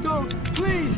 Don't, please.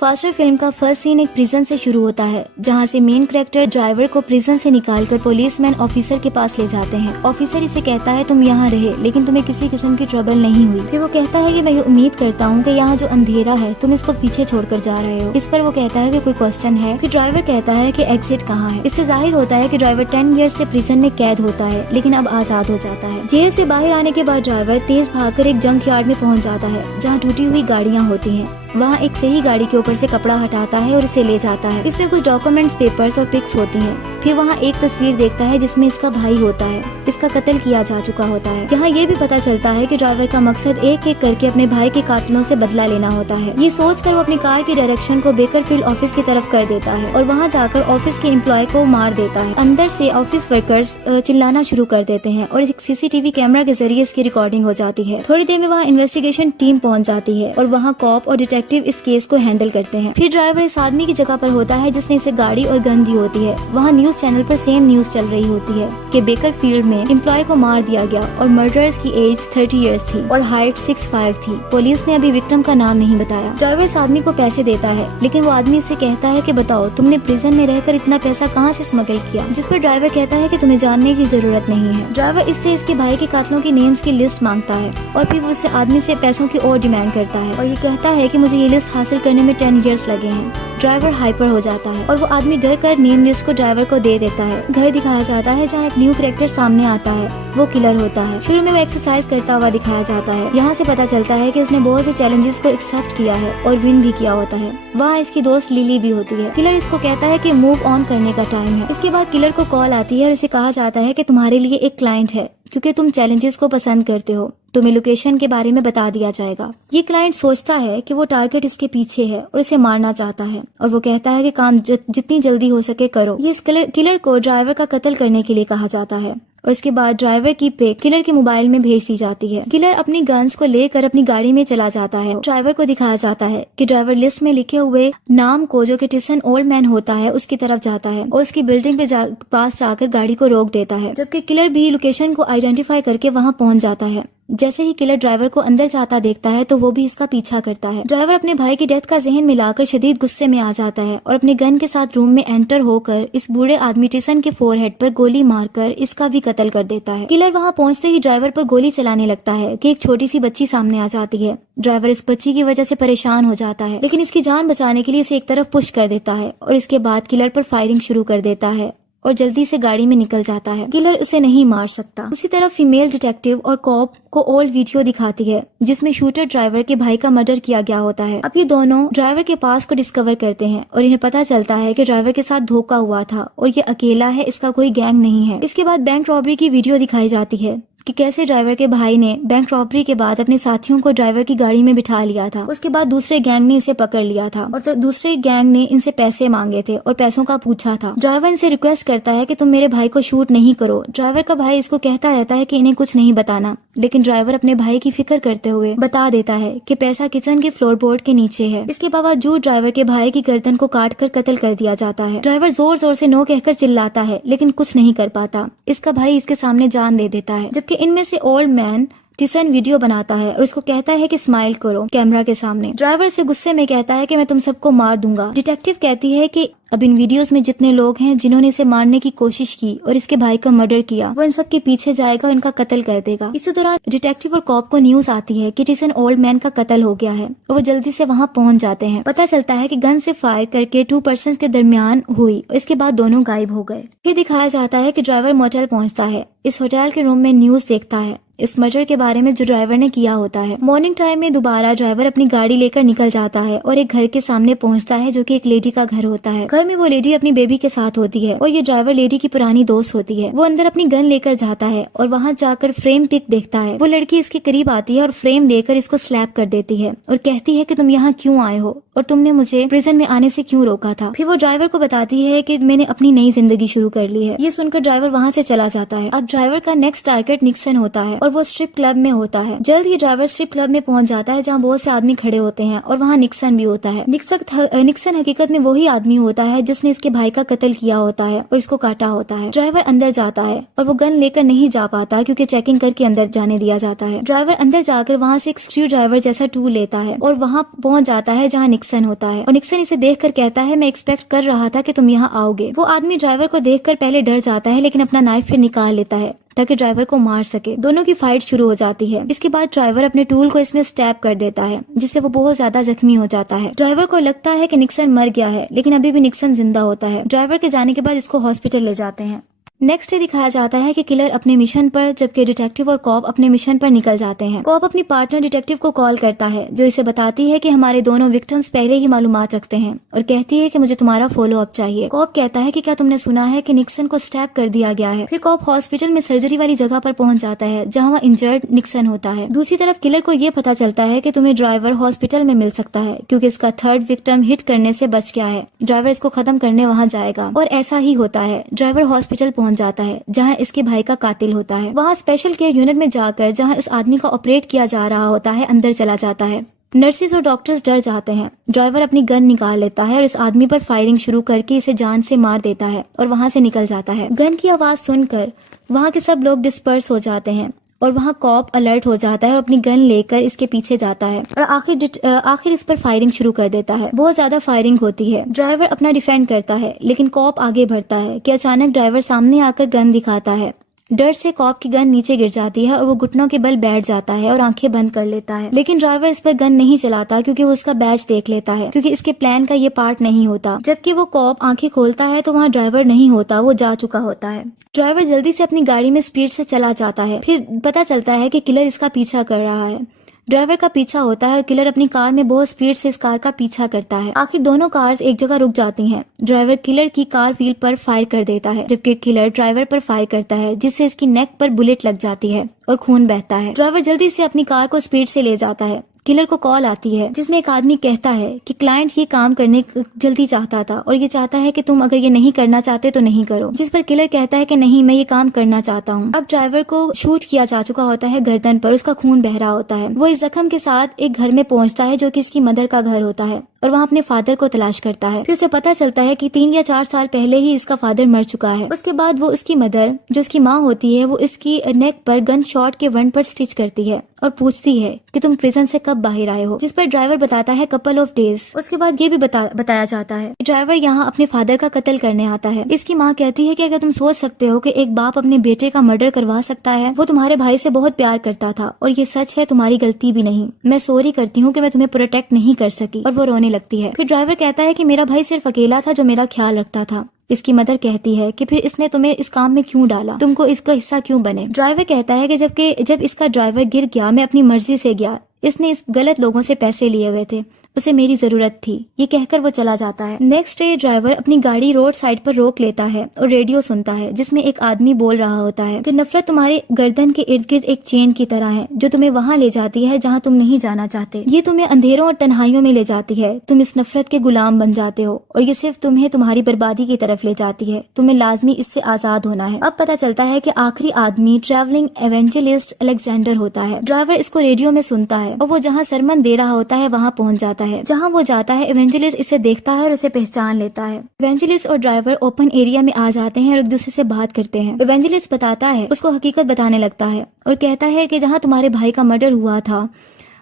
Faster film का first scene एक prison से शुरू होता है, जहां से मेन कैरेक्टर ड्राइवर को प्रिजन से निकालकर पुलिसमैन ऑफिसर के पास ले जाते हैं। ऑफिसर इसे कहता है तुम यहाँ रहे, लेकिन तुम्हें किसी किस्म की ट्रबल नहीं हुई। फिर वो कहता है कि मैं उम्मीद करता हूँ कि यहाँ जो अंधेरा है तुम इसको पीछे छोड़कर जा रहे हो। इस पर वो कहता है कि कोई क्वेश्चन है। फिर ड्राइवर कहता है कि एग्जिट कहाँ है। इससे जाहिर होता है कि ड्राइवर 10 ईयर्स से प्रिजन में कैद होता है, लेकिन अब आजाद हो जाता है। जेल से बाहर आने के बाद ड्राइवर तेज भागकर एक जंक यार्ड में पहुँच जाता है, जहाँ टूटी हुई गाड़ियाँ होती है। वहाँ एक सही गाड़ी के ऊपर से कपड़ा हटाता है और इसे ले जाता है। इसमें कुछ डॉक्यूमेंट्स, पेपर्स और पिक्स होती हैं। फिर वहाँ एक तस्वीर देखता है जिसमें इसका भाई होता है। इसका कत्ल किया जा चुका होता है। यहाँ ये भी पता चलता है कि ड्राइवर का मकसद एक एक करके अपने भाई के कातिलों से बदला लेना होता है। ये सोचकर वो अपनी कार की डायरेक्शन को बेकरफील्ड ऑफिस की तरफ कर देता है और वहाँ जाकर ऑफिस के एम्प्लॉय को मार देता है। अंदर से ऑफिस वर्कर्स चिल्लाना शुरू कर देते हैं और एक सीसीटीवी कैमरा के जरिए इसकी रिकॉर्डिंग हो जाती है। थोड़ी देर में वहाँ इन्वेस्टिगेशन टीम पहुँच जाती है और वहाँ कॉप और डिटेक्टिव इस केस को हैंडल करते हैं। फिर ड्राइवर इस आदमी की जगह पर होता है जिसने इसे गाड़ी और गन दी होती है। वहाँ न्यूज चैनल पर सेम न्यूज चल रही होती है कि बेकरफील्ड में एम्प्लॉय को मार दिया गया और मर्डरर्स की एज 30 इयर्स थी और हाइट 6'5" थी। पुलिस ने अभी विक्टिम का नाम नहीं बताया। ड्राइवर इस आदमी को पैसे देता है, लेकिन वो आदमी इससे कहता है कि बताओ तुमने प्रिजन में रहकर इतना पैसा कहाँ से स्मगल किया। जिस पर ड्राइवर कहता है कि तुम्हें जानने की जरूरत नहीं है। ड्राइवर इससे इसके भाई के कातिलों की नेम्स की लिस्ट मांगता है और फिर वो उससे आदमी से पैसों की और डिमांड करता है और ये कहता है कि मुझे ये लिस्ट हासिल करने में 10 इयर्स लगे हैं। ड्राइवर हाइपर हो जाता है और वो आदमी डर कर नेम लिस्ट को ड्राइवर को दे देता है। घर दिखाया जाता है जहाँ एक न्यू कैरेक्टर सामने आता है। वो किलर होता है। शुरू में वो एक्सरसाइज करता हुआ दिखाया जाता है। यहाँ से पता चलता है कि इसने बहुत से चैलेंजेस को एक्सेप्ट किया है और विन भी किया होता है। वहाँ इसकी दोस्त लिली भी होती है। किलर इसको कहता है कि मूव ऑन करने का टाइम है। इसके बाद किलर को कॉल आती है और इसे कहा जाता है कि तुम्हारे लिए एक क्लाइंट है, क्योंकि तुम चैलेंजेस को पसंद करते हो। तुम्हें लोकेशन के बारे में बता दिया जाएगा। ये क्लाइंट सोचता है कि वो टारगेट इसके पीछे है और इसे मारना चाहता है और वो कहता है कि काम जितनी जल्दी हो सके करो। ये इस किलर को ड्राइवर का कत्ल करने के लिए कहा जाता है और इसके बाद ड्राइवर की पिक किलर के मोबाइल में भेज दी जाती है। किलर अपनी गन्स को लेकर अपनी गाड़ी में चला जाता है। ड्राइवर को दिखाया जाता है कि ड्राइवर लिस्ट में लिखे हुए नाम को, जो कि टिसन ओल्ड मैन होता है, उसकी तरफ जाता है और उसकी बिल्डिंग पे पास जाकर गाड़ी को रोक देता है, जबकि किलर भी लोकेशन को आइडेंटिफाई करके वहाँ पहुँच जाता है। जैसे ही किलर ड्राइवर को अंदर जाता देखता है तो वो भी इसका पीछा करता है। ड्राइवर अपने भाई की डेथ का जहन मिलाकर शदीद गुस्से में आ जाता है और अपने गन के साथ रूम में एंटर होकर इस बूढ़े आदमी टिसन के फोरहेड पर गोली मारकर इसका भी कत्ल कर देता है। किलर वहाँ पहुँचते ही ड्राइवर पर गोली चलाने लगता है कि एक छोटी सी बच्ची सामने आ जाती है। ड्राइवर इस बच्ची की वजह से परेशान हो जाता है, लेकिन इसकी जान बचाने के लिए इसे एक तरफ पुश कर देता है और इसके बाद किलर पर फायरिंग शुरू कर देता है और जल्दी से गाड़ी में निकल जाता है। किलर उसे नहीं मार सकता। उसी तरह फीमेल डिटेक्टिव और कॉप को ओल्ड वीडियो दिखाती है जिसमें शूटर ड्राइवर के भाई का मर्डर किया गया होता है। अब ये दोनों ड्राइवर के पास को डिस्कवर करते हैं और इन्हें पता चलता है कि ड्राइवर के साथ धोखा हुआ था और ये अकेला है, इसका कोई गैंग नहीं है। इसके बाद बैंक रॉबरी की वीडियो दिखाई जाती है कि कैसे ड्राइवर के भाई ने बैंक रॉबरी के बाद अपने साथियों को ड्राइवर की गाड़ी में बिठा लिया था। उसके बाद दूसरे गैंग ने इसे पकड़ लिया था और तो दूसरे गैंग ने इनसे पैसे मांगे थे और पैसों का पूछा था। ड्राइवर इनसे रिक्वेस्ट करता है कि तुम मेरे भाई को शूट नहीं करो। ड्राइवर का भाई इसको कहता रहता है कि इन्हें कुछ नहीं बताना, लेकिन ड्राइवर अपने भाई की फिक्र करते हुए बता देता है कि पैसा किचन के फ्लोरबोर्ड के नीचे है। इसके बावजूद ड्राइवर के भाई की गर्दन को काट कर कत्ल कर दिया जाता है। ड्राइवर जोर जोर से नो कहकर चिल्लाता है, लेकिन कुछ नहीं कर पाता। इसका भाई इसके सामने जान दे देता है, जबकि इनमें से ओल्ड मैन टिसन वीडियो बनाता है और उसको कहता है कि स्माइल करो कैमरा के सामने। ड्राइवर से गुस्से में कहता है कि मैं तुम सबको मार दूंगा। डिटेक्टिव कहती है कि अब इन वीडियोस में जितने लोग हैं जिन्होंने इसे मारने की कोशिश की और इसके भाई का मर्डर किया, वो इन सब के पीछे जाएगा और इनका कत्ल कर देगा। इसी दौरान डिटेक्टिव और कॉप को न्यूज आती है कि टिसन ओल्ड मैन का कत्ल हो गया है और वो जल्दी से वहाँ पहुँच जाते हैं। पता चलता है कि गन से फायर करके 2 पर्सन्स के दरमियान हुई और इसके बाद दोनों गायब हो गए। फिर दिखाया जाता है कि ड्राइवर मोटेल पहुँचता है। इस होटल के रूम में न्यूज देखता है इस मर्डर के बारे में जो ड्राइवर ने किया होता है। मॉर्निंग टाइम में दोबारा ड्राइवर अपनी गाड़ी लेकर निकल जाता है और एक घर के सामने पहुंचता है जो कि एक लेडी का घर होता है। घर में वो लेडी अपनी बेबी के साथ होती है और ये ड्राइवर लेडी की पुरानी दोस्त होती है। वो अंदर अपनी गन लेकर जाता है और वहाँ जाकर फ्रेम पिक देखता है। वो लड़की इसके करीब आती है और फ्रेम लेकर इसको स्लैप कर देती है और कहती है कि तुम यहाँ क्यों आए हो और तुमने मुझे प्रिजन में आने से क्यों रोका था। फिर वो ड्राइवर को बताती है कि मैंने अपनी नई जिंदगी शुरू कर ली है। ये सुनकर ड्राइवर वहाँ से चला जाता है। अब ड्राइवर का नेक्स्ट टारगेट निक्सन होता है और वो स्ट्रिप क्लब में होता है। जल्द ही ड्राइवर स्ट्रिप क्लब में पहुंच जाता है जहाँ बहुत से आदमी खड़े होते हैं और वहाँ निक्सन भी होता है। निक्सन हकीकत में वही आदमी होता है जिसने इसके भाई का कत्ल किया होता है और इसको काटा होता है। ड्राइवर अंदर जाता है और वो गन लेकर नहीं जा पाता क्योंकि चेकिंग करके अंदर जाने दिया जाता है। ड्राइवर अंदर जाकर वहाँ से एक स्क्रू ड्राइवर जैसा टूल लेता है और वहाँ पहुंच जाता है जहाँ निक्सन होता है और निक्सन इसे देखकर कहता है मैं एक्सपेक्ट कर रहा था कि तुम यहाँ आओगे। वो आदमी ड्राइवर को देखकर पहले डर जाता है लेकिन अपना नाइफ फिर निकाल लेता है ताकि ड्राइवर को मार सके। दोनों की फाइट शुरू हो जाती है। इसके बाद ड्राइवर अपने टूल को इसमें स्टैब कर देता है जिससे वो बहुत ज्यादा जख्मी हो जाता है। ड्राइवर को लगता है कि निक्सन मर गया है लेकिन अभी भी निक्सन जिंदा होता है। ड्राइवर के जाने के बाद इसको हॉस्पिटल ले जाते हैं। नेक्स्ट डे दिखाया जाता है कि किलर अपने मिशन पर जबकि डिटेक्टिव और कॉप अपने मिशन पर निकल जाते हैं। कॉप अपनी पार्टनर डिटेक्टिव को कॉल करता है जो इसे बताती है कि हमारे दोनों विक्टिम्स पहले ही मालूमात रखते हैं और कहती है कि मुझे तुम्हारा फॉलो अप चाहिए। कॉप कहता है कि क्या तुमने सुना है कि निक्सन को स्टैब कर दिया गया है। फिर कॉप हॉस्पिटल में सर्जरी वाली जगह पर पहुंच जाता है जहाँ वह इंजर्ड निक्सन होता है। दूसरी तरफ किलर को ये पता चलता है कि तुम्हें ड्राइवर हॉस्पिटल में मिल सकता है क्योंकि इसका थर्ड विक्टिम हिट करने से बच गया है। ड्राइवर इसको खत्म करने वहाँ जाएगा और ऐसा ही होता है। ड्राइवर हॉस्पिटल पहुंच जाता है जहाँ इसके भाई का कातिल होता है। वहाँ स्पेशल केयर यूनिट में जाकर जहाँ इस आदमी का ऑपरेट किया जा रहा होता है अंदर चला जाता है। नर्सिस और डॉक्टर्स डर जाते हैं। ड्राइवर अपनी गन निकाल लेता है और इस आदमी पर फायरिंग शुरू करके इसे जान से मार देता है और वहाँ से निकल जाता है। गन की आवाज सुनकर वहाँ के सब लोग डिस्पर्स हो जाते हैं और वहाँ कॉप अलर्ट हो जाता है और अपनी गन लेकर इसके पीछे जाता है और आखिर इस पर फायरिंग शुरू कर देता है। बहुत ज्यादा फायरिंग होती है। ड्राइवर अपना डिफेंड करता है लेकिन कॉप आगे बढ़ता है कि अचानक ड्राइवर सामने आकर गन दिखाता है। डर से कॉप की गन नीचे गिर जाती है और वो घुटनों के बल बैठ जाता है और आंखें बंद कर लेता है। लेकिन ड्राइवर इस पर गन नहीं चलाता क्योंकि वो उसका बैच देख लेता है क्योंकि इसके प्लान का ये पार्ट नहीं होता। जबकि वो कॉप आंखें खोलता है तो वहाँ ड्राइवर नहीं होता, वो जा चुका होता है। ड्राइवर जल्दी से अपनी गाड़ी में स्पीड से चला जाता है। फिर पता चलता है कि किलर इसका पीछा कर रहा है। ड्राइवर का पीछा होता है और किलर अपनी कार में बहुत स्पीड से इस कार का पीछा करता है। आखिर दोनों कार्स एक जगह रुक जाती हैं। ड्राइवर किलर की कार व्हील पर फायर कर देता है जबकि किलर ड्राइवर पर फायर करता है जिससे इसकी नेक पर बुलेट लग जाती है और खून बहता है। ड्राइवर जल्दी से अपनी कार को स्पीड से ले जाता है। किलर को कॉल आती है जिसमें एक आदमी कहता है कि क्लाइंट ये काम करने जल्दी चाहता था और ये चाहता है कि तुम अगर ये नहीं करना चाहते तो नहीं करो। जिस पर किलर कहता है कि नहीं, मैं ये काम करना चाहता हूँ। अब ड्राइवर को शूट किया जा चुका होता है गर्दन पर, उसका खून बह रहा होता है। वो इस जख्म के साथ एक घर में पहुंचता है जो कि इसकी मदर का घर होता है और वहाँ अपने फादर को तलाश करता है। फिर उसे पता चलता है कि 3 या 4 साल पहले ही इसका फादर मर चुका है। उसके बाद वो उसकी मदर जो उसकी माँ होती है वो इसकी नेक पर गन शॉट के वंड पर स्टिच करती है और पूछती है कि तुम प्रिजन से कब बाहर आए हो, जिस पर ड्राइवर बताता है कपल ऑफ डेज। उसके बाद ये भी बताया जाता है ड्राइवर यहाँ अपने फादर का कत्ल करने आता है। इसकी माँ कहती है कि अगर तुम सोच सकते हो कि एक बाप अपने बेटे का मर्डर करवा सकता है, वो तुम्हारे भाई से बहुत प्यार करता था और ये सच है, तुम्हारी गलती भी नहीं। मैं सॉरी करती हूँ कि मैं तुम्हें प्रोटेक्ट नहीं कर सकी। और वो रोने लगती है। फिर ड्राइवर कहता है कि मेरा भाई सिर्फ अकेला था जो मेरा ख्याल रखता था। इसकी मदर कहती है कि फिर इसने तुम्हें इस काम में क्यों डाला, तुमको इसका हिस्सा क्यों बने। ड्राइवर कहता है कि जब इसका ड्राइवर गिर गया मैं अपनी मर्जी से गया, इसने इस गलत लोगों से पैसे लिए हुए थे, उसे मेरी जरूरत थी। ये कहकर वो चला जाता है। नेक्स्ट डे ड्राइवर अपनी गाड़ी रोड साइड पर रोक लेता है और रेडियो सुनता है जिसमें एक आदमी बोल रहा होता है कि नफरत तुम्हारे गर्दन के इर्द गिर्द एक चेन की तरह है जो तुम्हें वहाँ ले जाती है जहाँ तुम नहीं जाना चाहते। ये तुम्हें अंधेरों और तन्हाइयों में ले जाती है। तुम इस नफरत के गुलाम बन जाते हो और ये सिर्फ तुम्हें तुम्हारी बर्बादी की तरफ ले जाती है। तुम्हें लाजमी इससे आजाद होना है। अब पता चलता है कि आखिरी आदमी ट्रैवलिंग एवेंजलिस्ट अलेक्जेंडर होता है। ड्राइवर इसको रेडियो में सुनता है और वो जहाँ सरमन दे रहा होता है वहाँ पहुँच जाता है। जहाँ वो जाता है एवेंजलिस्ट इसे देखता है और उसे पहचान लेता है। एवेंजलिस्ट और ड्राइवर ओपन एरिया में आ जाते हैं और एक दूसरे से बात करते हैं। एवेंजलिस्ट बताता है, उसको हकीकत बताने लगता है और कहता है कि जहाँ तुम्हारे भाई का मर्डर हुआ था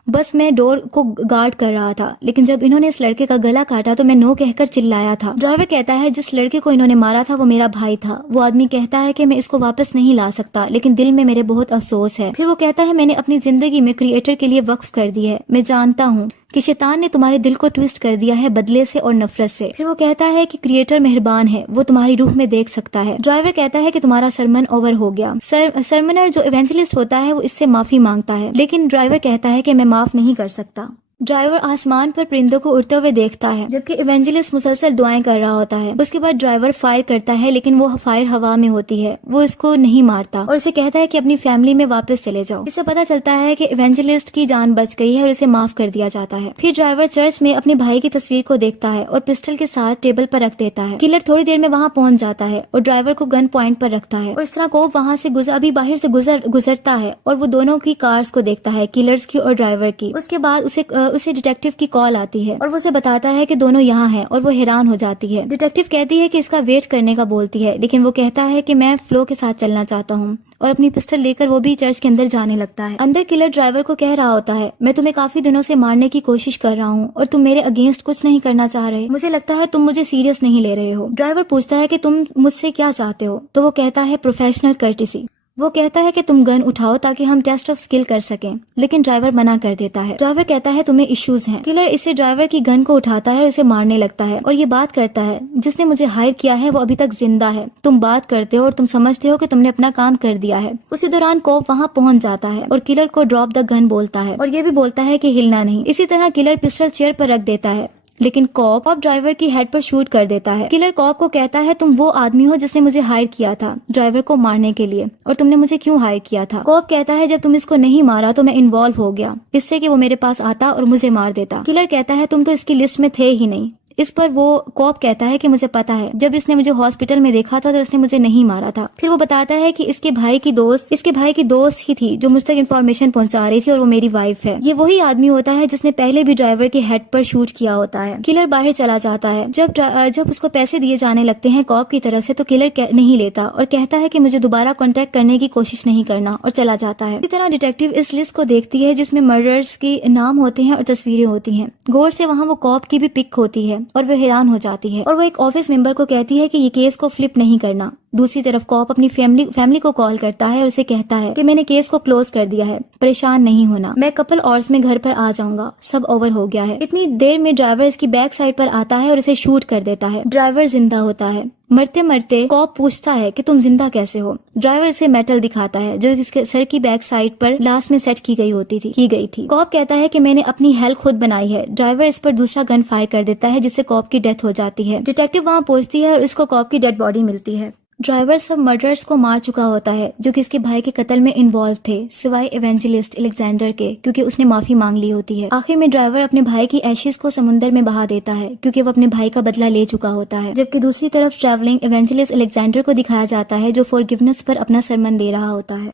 बस मैं डोर को गार्ड कर रहा था, लेकिन जब इन्होंने इस लड़के का गला काटा तो मैं नो कहकर चिल्लाया था। ड्राइवर कहता है जिस लड़के को इन्होंने मारा था वो मेरा भाई था। वो आदमी कहता है कि मैं इसको वापस नहीं ला सकता, लेकिन दिल में मेरे बहुत अफसोस है। फिर वो कहता है मैंने अपनी जिंदगी में क्रिएटर के लिए वक्फ कर दी है। मैं जानता हूँ कि शैतान ने तुम्हारे दिल को ट्विस्ट कर दिया है बदले से और नफरत से। फिर वो कहता है कि क्रिएटर मेहरबान है, वो तुम्हारी रूह में देख सकता है। ड्राइवर कहता है कि तुम्हारा सरमन ओवर हो गया। सरमनर जो इवेंजलिस्ट होता है वो इससे माफी मांगता है, लेकिन ड्राइवर कहता है कि मैं माफ नहीं कर सकता। ड्राइवर आसमान पर परिंदों को उड़ते हुए देखता है जबकि इवेंजलिस्ट मुसलसल दुआएं कर रहा होता है। उसके बाद ड्राइवर फायर करता है लेकिन वो फायर हवा में होती है, वो इसको नहीं मारता और उसे कहता है कि अपनी फैमिली में वापस चले जाओ। इससे पता चलता है कि इवेंजलिस्ट की जान बच गई है और उसे माफ कर दिया जाता है। फिर ड्राइवर चर्च में अपने भाई की तस्वीर को देखता है और पिस्टल के साथ टेबल पर रख देता है। किलर थोड़ी देर में वहाँ पहुंच जाता है और ड्राइवर को गन पॉइंट पर रखता है और इस तरह कोप वहाँ से अभी बाहर से गुजरता है और वो दोनों की कार्स को देखता है, किलर्स की और ड्राइवर की। उसके बाद उसे डिटेक्टिव की कॉल आती है और वो उसे बताता है कि दोनों यहाँ हैं और वो हैरान हो जाती है। डिटेक्टिव कहती है कि इसका वेट करने का बोलती है लेकिन वो कहता है कि मैं फ्लो के साथ चलना चाहता हूँ और अपनी पिस्टल लेकर वो भी चर्च के अंदर जाने लगता है। अंदर किलर ड्राइवर को कह रहा होता है, मैं तुम्हें काफी दिनों से मारने की कोशिश कर रहा हूँ और तुम मेरे अगेंस्ट कुछ नहीं करना चाह रहे। मुझे लगता है तुम मुझे सीरियस नहीं ले रहे हो। ड्राइवर पूछता है कि तुम मुझसे क्या चाहते हो, तो वो कहता है प्रोफेशनल कर्टिसी। वो कहता है कि तुम गन उठाओ ताकि हम टेस्ट ऑफ स्किल कर सकें, लेकिन ड्राइवर मना कर देता है। ड्राइवर कहता है तुम्हें इश्यूज हैं। किलर इसे ड्राइवर की गन को उठाता है और उसे मारने लगता है और ये बात करता है, जिसने मुझे हायर किया है वो अभी तक जिंदा है। तुम बात करते हो और तुम समझते हो कि तुमने अपना काम कर दिया है। उसी दौरान कोप वहाँ पहुंच जाता है और किलर को ड्रॉप द गन बोलता है और ये भी बोलता है कि हिलना नहीं। इसी तरह किलर पिस्टल चेयर पर रख देता है लेकिन कॉप ड्राइवर की हेड पर शूट कर देता है। किलर कॉप को कहता है तुम वो आदमी हो जिसने मुझे हायर किया था ड्राइवर को मारने के लिए, और तुमने मुझे क्यों हायर किया था। कॉप कहता है जब तुम इसको नहीं मारा तो मैं इन्वॉल्व हो गया इससे कि वो मेरे पास आता और मुझे मार देता। किलर कहता है तुम तो इसकी लिस्ट में थे ही नहीं। इस पर वो कॉप कहता है कि मुझे पता है, जब इसने मुझे हॉस्पिटल में देखा था तो इसने मुझे नहीं मारा था। फिर वो बताता है कि इसके भाई की दोस्त ही थी जो मुझ तक इन्फॉर्मेशन पहुंचा रही थी और वो मेरी वाइफ है। ये वही आदमी होता है जिसने पहले भी ड्राइवर के हेड पर शूट किया होता है। किलर बाहर चला जाता है। जब उसको पैसे दिए जाने लगते हैं कॉप की तरफ से तो किलर नहीं लेता और कहता है कि मुझे दोबारा कॉन्टेक्ट करने की कोशिश नहीं करना और चला जाता है। इसी तरह डिटेक्टिव इस लिस्ट को देखती है जिसमें मर्डर्स के नाम होते हैं और तस्वीरें होती हैं। गौर से वहाँ वो कॉप की भी पिक होती है और वो हैरान हो जाती है और वो एक ऑफिस मेंबर को कहती है कि ये केस को फ्लिप नहीं करना। दूसरी तरफ कॉप अपनी फैमिली को कॉल करता है और उसे कहता है कि मैंने केस को क्लोज कर दिया है, परेशान नहीं होना, मैं कपल आवर्स में घर पर आ जाऊंगा, सब ओवर हो गया है। इतनी देर में ड्राइवर इसकी बैक साइड पर आता है और इसे शूट कर देता है। ड्राइवर जिंदा होता है। मरते मरते कॉप पूछता है कि तुम जिंदा कैसे हो। ड्राइवर इसे मेटल दिखाता है जो इसके सर की बैक साइड पर लास्ट में सेट की गई थी। कॉप कहता है कि मैंने अपनी हेल्थ खुद बनाई है। ड्राइवर इस पर दूसरा गन फायर कर देता है जिससे कॉप की डेथ हो जाती है। डिटेक्टिव वहाँ पहुंचती है और इसको कॉप की डेड बॉडी मिलती है। ड्राइवर सब मर्डरर्स को मार चुका होता है जो कि इसके भाई के कत्ल में इन्वॉल्व थे, सिवाय इवेंजलिस्ट अलेक्जेंडर के, क्योंकि उसने माफी मांग ली होती है। आखिर में ड्राइवर अपने भाई की एशेस को समुंदर में बहा देता है क्योंकि वो अपने भाई का बदला ले चुका होता है। जबकि दूसरी तरफ ट्रैवलिंग इवेंजलिस्ट अलेक्जेंडर को दिखाया जाता है जो फॉरगिवनेस पर अपना सरमन दे रहा होता है।